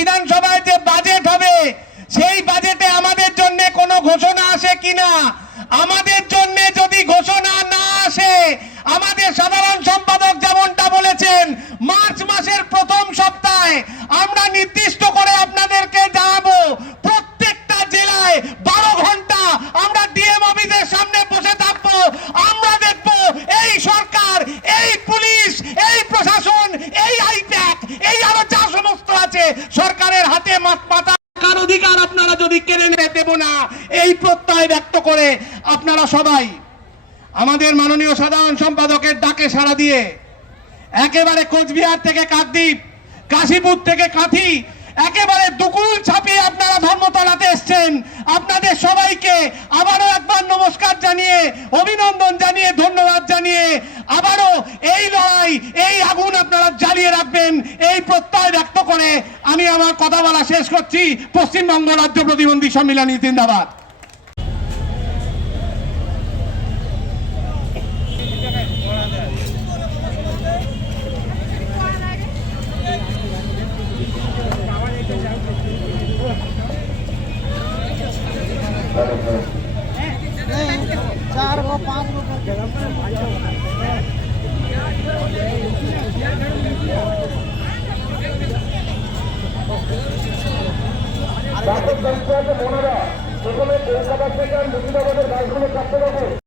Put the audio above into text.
বিধানসভায় যে বাজেট হবে সেই বাজেটে আমাদের জন্য কোনো ঘোষণা আসে কিনা। আমাদের জন্য যদি ঘোষণা না আসে, আমাদের সাধারণ সম্পাদক যেমনটা বলেছেন, মার্চ মাসের প্রথম সপ্তাহে আমরা নির্দিষ্ট করে আপনাদেরকে জানাবো। প্রত্যেকটা জেলায় 12 ঘন্টা আমরা ডিএম অফিসের সামনে বসে থাকবো। আমরা দেখবো এই সরকার, এই পুলিশ, এই প্রশাসন, এই আইপ্যাক, এই আরো যা সমস্ত আছে সরকারের হাতে মাথা অধিকার আপনারা যদি কেড়ে নিতে দেব না, এই প্রত্যয় ব্যক্ত করে আপনারা সবাই আমাদের মাননীয় সাধারণ সম্পাদকের ডাকে সাড়া দিয়ে একেবারে কোচবিহার থেকে কাকদ্বীপ, কাশীপুর থেকে কাঁথি, একেবারে দুকুল ছাপিয়ে আপনারা ধর্মতলাতে এসছেন। আপনাদের সবাইকে আবারও একবার নমস্কার জানিয়ে, অভিনন্দন জানিয়ে, ধন্যবাদ জানিয়ে আবারও এই লড়াই, এই আগুন আপনারা জ্বালিয়ে রাখবেন এই প্রত্যয় ব্যক্ত করে আমি আমার কথা বলা শেষ করছি। পশ্চিমবঙ্গ রাজ্য প্রতিবন্ধী সম্মেলনী জিন্দাবাদ। বাসের সংখ্যা আছে 15, সেখানে কলকাতা থেকে মুর্শিদাবাদের বাসগুলো